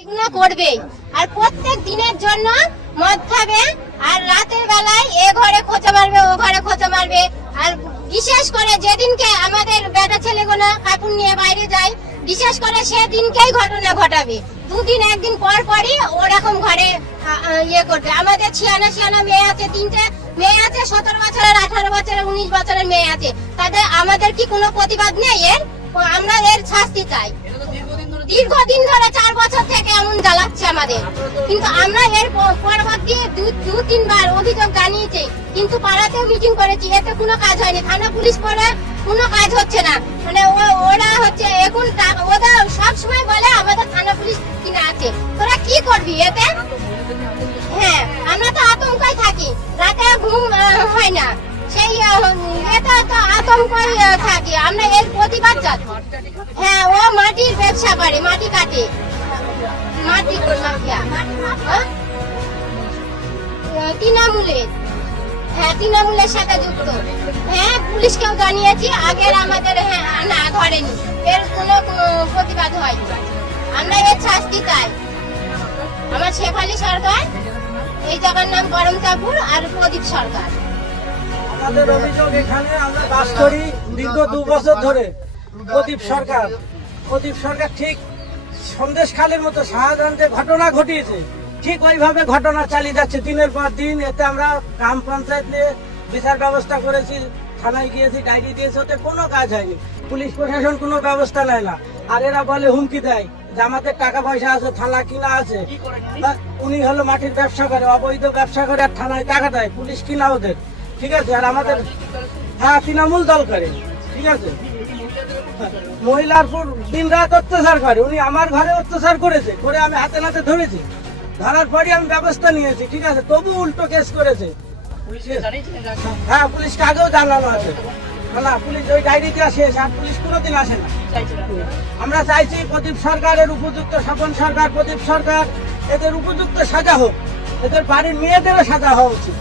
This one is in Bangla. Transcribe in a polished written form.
এগুলো করবে আর প্রত্যেক দিনের জন্য মদ খাবে আর রাতের বেলায় এ ঘরে খোঁচা মারবে ও ঘরে খোঁচা মারবে। আর বিশেষ করে যেদিনকে আমাদের বেটা ছেলেগুলো কাপড় নিয়ে বাইরে যায় বিশেষ করে সেদিনকেই ঘটনা ঘটাবে। দুদিন একদিন পর পরই ওরকম ঘরে ইয়ে করবে। আমাদের ছিয়ানা মেয়ে আছে, 3টে মেয়ে আছে, 17 বছরের, 18 বছরের, 19 বছরের মেয়ে আছে। তাদের আমাদের কি কোনো প্রতিবাদ নেই? আমরা এর শাস্তি চাই। দীর্ঘদিন ধরে 4 বছর থেকে এমন জ্বালাচ্ছে আমাদের, কিন্তু আমরা এর পরবর্তী 2-3 বার অভিযোগ জানিয়েছি, কিন্তু পাড়াতেও মিটিং করেছি, এতে কোনো কাজ হয়নি। থানা পুলিশ করে কোনো কাজ হচ্ছে না। মানে ওরা হচ্ছে এখন ওরা সবসময় বলে আমাদের থানা পুলিশ কিনা আছে, তোরা কি করবি এতে? হ্যাঁ, আমরা তো আতঙ্কায় থাকি, রাতে ঘুম হয় না, সেই এটা তো আতঙ্কায় থাকি। আমরা এর প্রতিবাদ চাই। হ্যাঁ, ও মাটির ব্যবসা করে, মাটি কাটে, মাটি তৃণমূলের। হ্যাঁ, তৃণমূলের সাথে যুক্ত। হ্যাঁ, পুলিশকেও জানিয়েছি, আগের আমাদের না ধরেনি, এর কোনো প্রতিবাদ হয়নি। আমরা এর শাস্তি চাই। আমার শেফালি সরকার, এই জায়গার নাম গরমচাপুর, আর প্রদীপ সরকার। আমাদের অভিযোগ, এখানে আমরা বাস করি দীর্ঘ 2 বছর ধরে। প্রদীপ সরকার ঠিক সন্দেশখালীর মতো শাহজাহান যে ঘটনা ঘটিয়েছে ঠিক ওইভাবে ঘটনা চালিয়ে যাচ্ছে দিনের পর দিন। এতে আমরা গ্রাম পঞ্চায়েত নিয়ে বিচার ব্যবস্থা করেছি, থানায় গিয়েছি, ডায়েরি দিয়েছি, ওতে কোনো কাজ হয়নি। পুলিশ প্রশাসন কোনো ব্যবস্থা নেয় না। আর এরা বলে হুমকি দেয় যে আমাদের টাকা পয়সা আছে, থানা কিনা আছে। উনি হলো মাটির ব্যবসা করে, অবৈধ ব্যবসা করে, আর থানায় টাকা দেয়, পুলিশ কিনা ওদের, ঠিক আছে। আর আমাদের তৃণমূল দল করে, ঠিক আছে। মহিলার উপর দিন রাত অত্যাচার করে। উনি আমার ঘরে অত্যাচার করেছে, করে আমি হাতে নাতে ধরেছি, ধরার পরই আমি ব্যবস্থা নিয়েছি, ঠিক আছে। তবু উল্টো কেস করেছে। হ্যাঁ, পুলিশকে আগেও জানানো আছে। না, পুলিশ ওই ডায়েরিটা শেষ, আর পুলিশ কোনোদিন আসে না। আমরা চাইছি প্রদীপ সরকারের উপযুক্ত, স্বপন সরকার, প্রদীপ সরকার, এদের উপযুক্ত সাজা হোক, এদের বাড়ির মেয়েদেরও সাজা হওয়া উচিত।